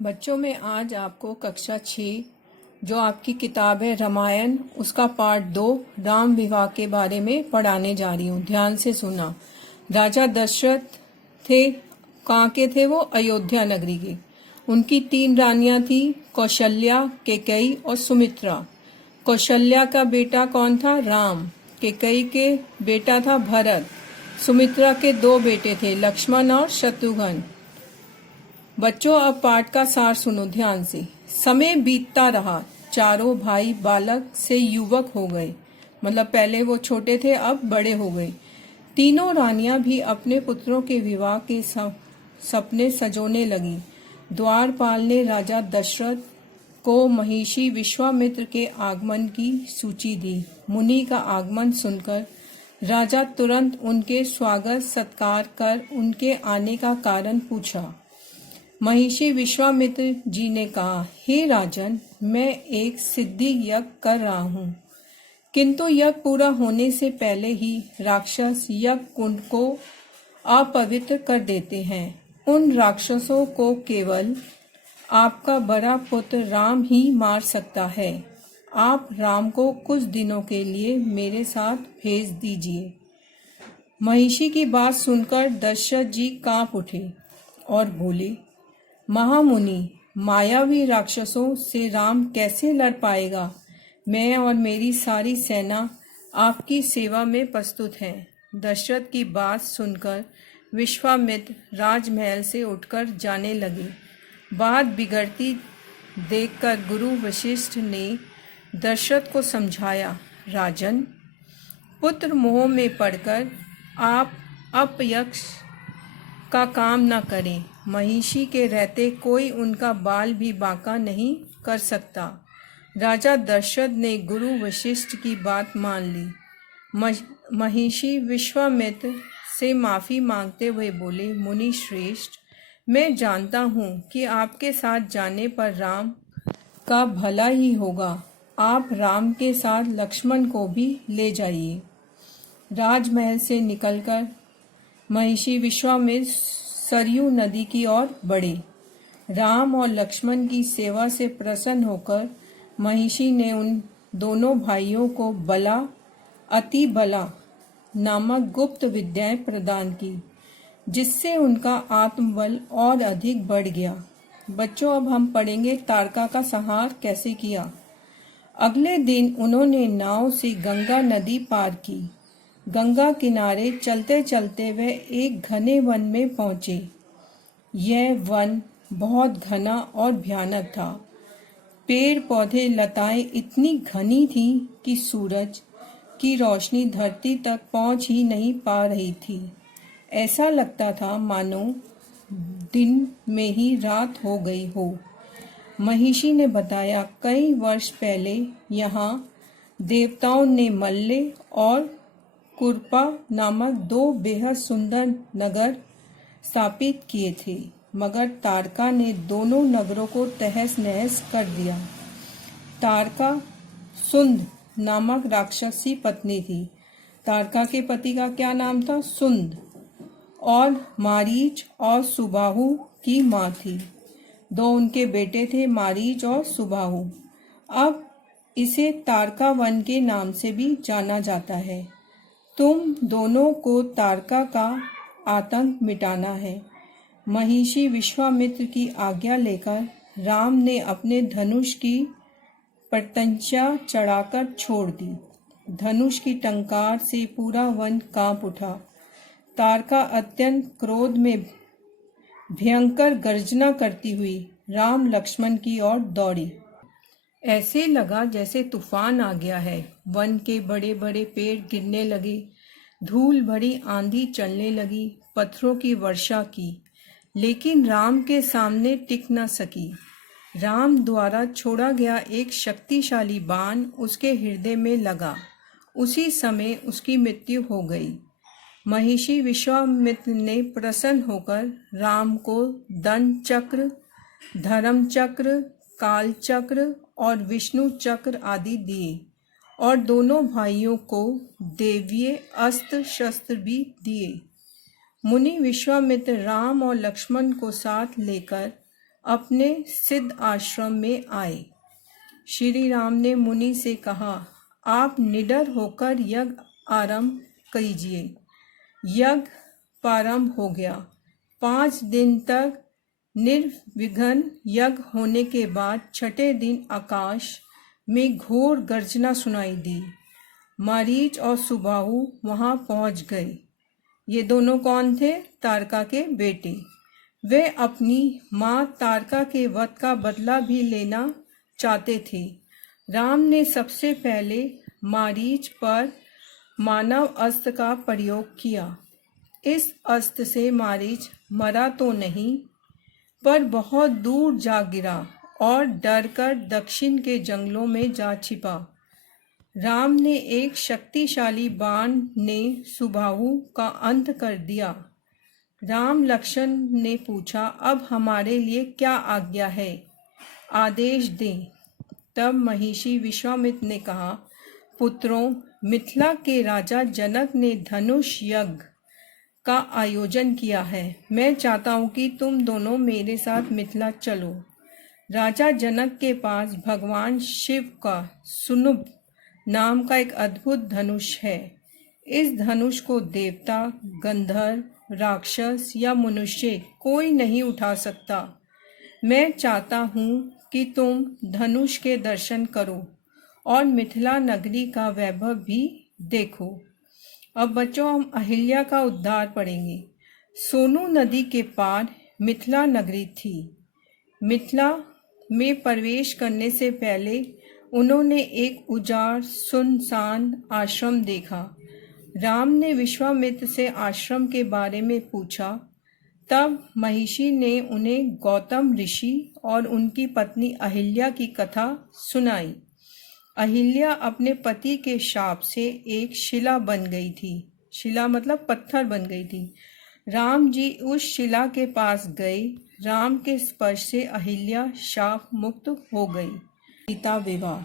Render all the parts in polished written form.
बच्चों में आज आपको कक्षा 6 जो आपकी किताब है रामायण उसका पार्ट 2 राम विवाह के बारे में पढ़ाने जा रही हूँ। ध्यान से सुना। राजा दशरथ थे, कहाँ के थे वो? अयोध्या नगरी के। उनकी 3 रानियां थी, कौशल्या, कैकेयी और सुमित्रा। कौशल्या का बेटा कौन था? राम। कैकेयी के बेटा था भरत। सुमित्रा के 2 बेटे थे, लक्ष्मण और शत्रुघ्न। बच्चों अब पाठ का सार सुनो ध्यान से। समय बीतता रहा, चारों भाई बालक से युवक हो गए। मतलब पहले वो छोटे थे, अब बड़े हो गए। तीनों रानियां भी अपने पुत्रों के विवाह के सपने सजोने लगी। द्वारपाल ने राजा दशरथ को महिषी विश्वामित्र के आगमन की सूची दी। मुनि का आगमन सुनकर राजा तुरंत उनके स्वागत सत्कार कर उनके आने का कारण पूछा। महिषी विश्वामित्र जी ने कहा, हे राजन, मैं एक सिद्धि यज्ञ कर रहा हूँ, किंतु यज्ञ पूरा होने से पहले ही राक्षस यज्ञ कुंड को अपवित्र कर देते हैं। उन राक्षसों को केवल आपका बड़ा पुत्र राम ही मार सकता है। आप राम को कुछ दिनों के लिए मेरे साथ भेज दीजिए। महिषी की बात सुनकर दशरथ जी कांप उठे और बोले, महामुनि, मायावी राक्षसों से राम कैसे लड़ पाएगा? मैं और मेरी सारी सेना आपकी सेवा में प्रस्तुत है। दशरथ की बात सुनकर विश्वामित्र राजमहल से उठकर जाने लगे। बात बिगड़ती देखकर गुरु वशिष्ठ ने दशरथ को समझाया, राजन, पुत्र मोह में पड़कर आप अपयश का काम न करें। महिषी के रहते कोई उनका बाल भी बांका नहीं कर सकता। राजा दशरथ ने गुरु वशिष्ठ की बात मान ली। महिषी विश्वामित्र से माफ़ी मांगते हुए बोले, मुनि श्रेष्ठ, मैं जानता हूँ कि आपके साथ जाने पर राम का भला ही होगा। आप राम के साथ लक्ष्मण को भी ले जाइए। राजमहल से निकलकर महिषी विश्वामित्र सरयू नदी की ओर बढ़े। राम और लक्ष्मण की सेवा से प्रसन्न होकर महिषी ने उन दोनों भाइयों को बला अति बला नामक गुप्त विद्याएं प्रदान की, जिससे उनका आत्मबल और अधिक बढ़ गया। बच्चों अब हम पढ़ेंगे तारका का संहार कैसे किया। अगले दिन उन्होंने नाव से गंगा नदी पार की। गंगा किनारे चलते चलते वे एक घने वन में पहुंचे। यह वन बहुत घना और भयानक था। पेड़ पौधे लताएं इतनी घनी थी कि सूरज की रोशनी धरती तक पहुंच ही नहीं पा रही थी। ऐसा लगता था मानो दिन में ही रात हो गई हो। महिषी ने बताया, कई वर्ष पहले यहाँ देवताओं ने मल्ले और कुरपा नामक 2 बेहद सुंदर नगर स्थापित किए थे, मगर तारका ने दोनों नगरों को तहस नहस कर दिया। तारका सुंद नामक राक्षसी पत्नी थी। तारका के पति का क्या नाम था? सुंद। और मारीच और सुबाहु की माँ थी। 2 उनके बेटे थे, मारीच और सुबाहु। अब इसे तारका वन के नाम से भी जाना जाता है। तुम दोनों को तारका का आतंक मिटाना है। महिषी विश्वामित्र की आज्ञा लेकर राम ने अपने धनुष की प्रत्यंचा चढ़ाकर छोड़ दी। धनुष की टंकार से पूरा वन कांप उठा। तारका अत्यंत क्रोध में भयंकर गर्जना करती हुई राम लक्ष्मण की ओर दौड़ी। ऐसे लगा जैसे तूफान आ गया है। वन के बड़े बड़े पेड़ गिरने लगे, धूल भरी आंधी चलने लगी, पत्थरों की वर्षा की, लेकिन राम के सामने टिक न सकी। राम द्वारा छोड़ा गया एक शक्तिशाली बाण उसके हृदय में लगा। उसी समय उसकी मृत्यु हो गई। महिषी विश्वामित्र ने प्रसन्न होकर राम को दंड चक्र, धर्म चक्र, काल चक्र और विष्णु चक्र आदि दिए और दोनों भाइयों को दैवीय अस्त्र शस्त्र भी दिए। मुनि विश्वामित्र राम और लक्ष्मण को साथ लेकर अपने सिद्ध आश्रम में आए। श्री राम ने मुनि से कहा, आप निडर होकर यज्ञ आरंभ कीजिए। यज्ञ प्रारंभ हो गया। 5 दिन तक निर्विघ्न यज्ञ होने के बाद छठे दिन आकाश में घोर गर्जना सुनाई दी। मारीच और सुबाहु वहां पहुंच गए। ये दोनों कौन थे? तारका के बेटे। वे अपनी माँ तारका के वध का बदला भी लेना चाहते थे। राम ने सबसे पहले मारीच पर मानव अस्त्र का प्रयोग किया। इस अस्त्र से मारीच मरा तो नहीं, पर बहुत दूर जा गिरा और डरकर दक्षिण के जंगलों में जा छिपा। राम ने एक शक्तिशाली बाण ने सुबाहु का अंत कर दिया। राम लक्ष्मण ने पूछा, अब हमारे लिए क्या आज्ञा है? आदेश दें। तब महिषी विश्वामित्र ने कहा, पुत्रों, मिथिला के राजा जनक ने धनुष यज्ञ का आयोजन किया है। मैं चाहता हूँ कि तुम दोनों मेरे साथ मिथिला चलो। राजा जनक के पास भगवान शिव का सुनुभ नाम का एक अद्भुत धनुष है। इस धनुष को देवता, गंधर्व, राक्षस या मनुष्य कोई नहीं उठा सकता। मैं चाहता हूँ कि तुम धनुष के दर्शन करो और मिथिला नगरी का वैभव भी देखो। अब बच्चों, हम अहिल्या का उद्धार पढ़ेंगे। सोनू नदी के पार मिथिला नगरी थी। मिथिला में प्रवेश करने से पहले उन्होंने एक उजाड़ सुनसान आश्रम देखा। राम ने विश्वामित्र से आश्रम के बारे में पूछा। तब महिषी ने उन्हें गौतम ऋषि और उनकी पत्नी अहिल्या की कथा सुनाई। अहिल्या अपने पति के शाप से एक शिला बन गई थी। शिला मतलब पत्थर बन गई थी। राम जी उस शिला के पास गए। राम के स्पर्श से अहिल्या शाप मुक्त हो गई। सीता विवाह।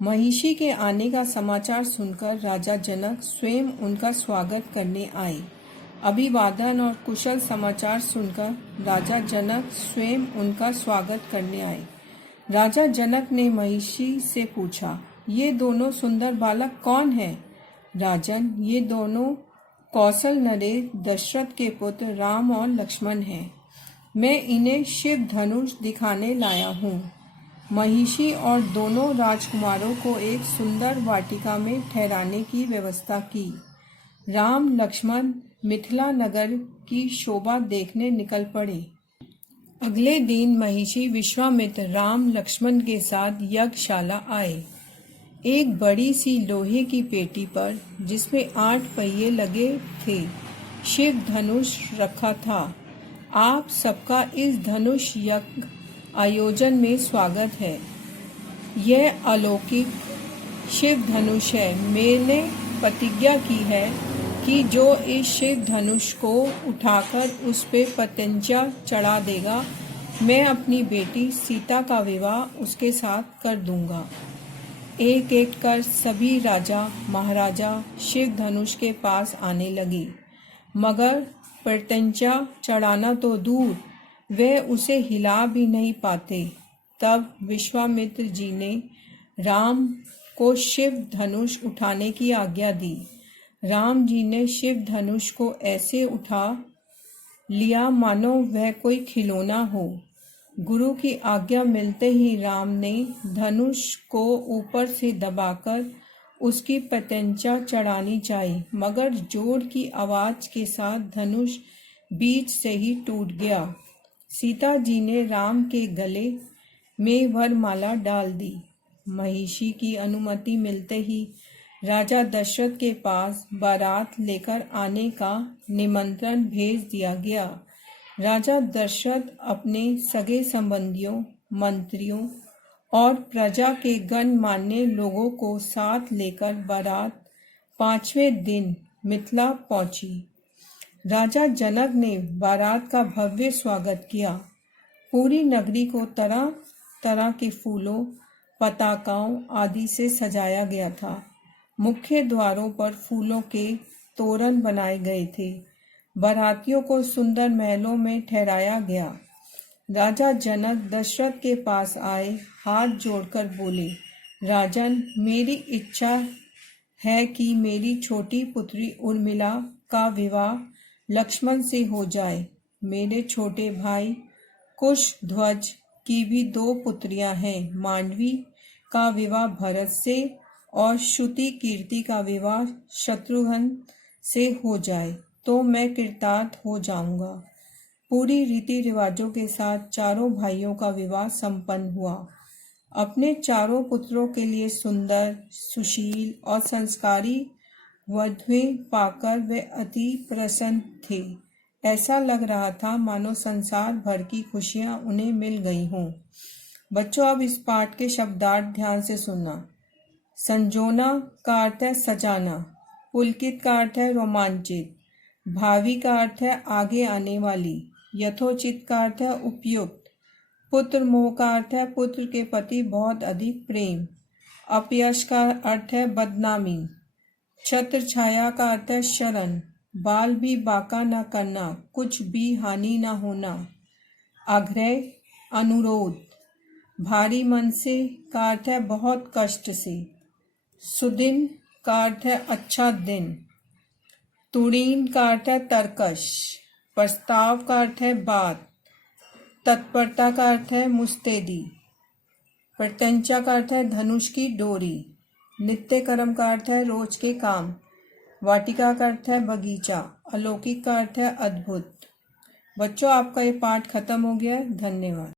महिषी के आने का समाचार सुनकर राजा जनक स्वयं उनका स्वागत करने आए। अभिवादन और कुशल समाचार सुनकर राजा जनक स्वयं उनका स्वागत करने आए। राजा जनक ने महिषी से पूछा, ये दोनों सुंदर बालक कौन हैं? राजन, ये दोनों कौशल नरेश दशरथ के पुत्र राम और लक्ष्मण हैं। मैं इन्हें शिव धनुष दिखाने लाया हूँ। महिषी और दोनों राजकुमारों को एक सुंदर वाटिका में ठहराने की व्यवस्था की। राम लक्ष्मण मिथिला नगर की शोभा देखने निकल पड़े। अगले दिन महिषी विश्वामित्र राम लक्ष्मण के साथ यज्ञशाला आए। एक बड़ी सी लोहे की पेटी पर, जिसमें 8 पहिए लगे थे, शिव धनुष रखा था। आप सबका इस धनुष यज्ञ आयोजन में स्वागत है। यह अलौकिक शिव धनुष है। मैंने प्रतिज्ञा की है कि जो इस शिव धनुष को उठाकर उस पे पतंजा चढ़ा देगा, मैं अपनी बेटी सीता का विवाह उसके साथ कर दूंगा। एक एक कर सभी राजा महाराजा शिव धनुष के पास आने लगे, मगर पतंजा चढ़ाना तो दूर, वे उसे हिला भी नहीं पाते। तब विश्वामित्र जी ने राम को शिव धनुष उठाने की आज्ञा दी। राम जी ने शिव धनुष को ऐसे उठा लिया मानो वह कोई खिलौना हो। गुरु की आज्ञा मिलते ही राम ने धनुष को ऊपर से दबाकर उसकी पतंजा चढ़ानी चाहिए, मगर जोर की आवाज के साथ धनुष बीच से ही टूट गया। सीता जी ने राम के गले में वरमाला डाल दी। महिषी की अनुमति मिलते ही राजा दशरथ के पास बारात लेकर आने का निमंत्रण भेज दिया गया। राजा दशरथ अपने सगे संबंधियों, मंत्रियों और प्रजा के गणमान्य लोगों को साथ लेकर बारात 5वें दिन मिथिला पहुंची। राजा जनक ने बारात का भव्य स्वागत किया। पूरी नगरी को तरह तरह के फूलों, पताकाओं आदि से सजाया गया था। मुख्य द्वारों पर फूलों के तोरण बनाए गए थे। बारातियों को सुंदर महलों में ठहराया गया। राजा जनक दशरथ के पास आए, हाथ जोड़कर बोले, राजन, मेरी इच्छा है कि मेरी छोटी पुत्री उर्मिला का विवाह लक्ष्मण से हो जाए। मेरे छोटे भाई कुशध्वज की भी 2 पुत्रियां हैं। मांडवी का विवाह भरत से और श्रुति कीर्ति का विवाह शत्रुघ्न से हो जाए तो मैं कृतार्थ हो जाऊंगा। पूरी रीति रिवाजों के साथ चारों भाइयों का विवाह संपन्न हुआ। अपने चारों पुत्रों के लिए सुंदर, सुशील और संस्कारी वधुएं पाकर वे अति प्रसन्न थे। ऐसा लग रहा था मानो संसार भर की खुशियां उन्हें मिल गई हों। बच्चों, अब इस पाठ के शब्दार्थ ध्यान से सुनना। संजोना का अर्थ है सजाना, पुलकित का अर्थ है रोमांचित, भावी का अर्थ है आगे आने वाली, यथोचित का अर्थ है उपयुक्त, पुत्र मोह का अर्थ है पुत्र के प्रति बहुत अधिक प्रेम, अपयश का अर्थ है बदनामी, छत्र छाया का अर्थ है शरण, बाल भी बाका न करना, कुछ भी हानि न होना, आग्रह, अनुरोध, भारी मन से का अर्थ है बहुत कष्ट से, सुदिन का अर्थ है अच्छा दिन, तुड़ीन का अर्थ है तरकश, प्रस्ताव का अर्थ है बात, तत्परता का अर्थ है मुस्तैदी, प्रत्यंचा का अर्थ है धनुष की डोरी, नित्य कर्म का अर्थ है रोज के काम, वाटिका का अर्थ है बगीचा, अलौकिक का अर्थ है अद्भुत। बच्चों, आपका ये पाठ खत्म हो गया है। धन्यवाद।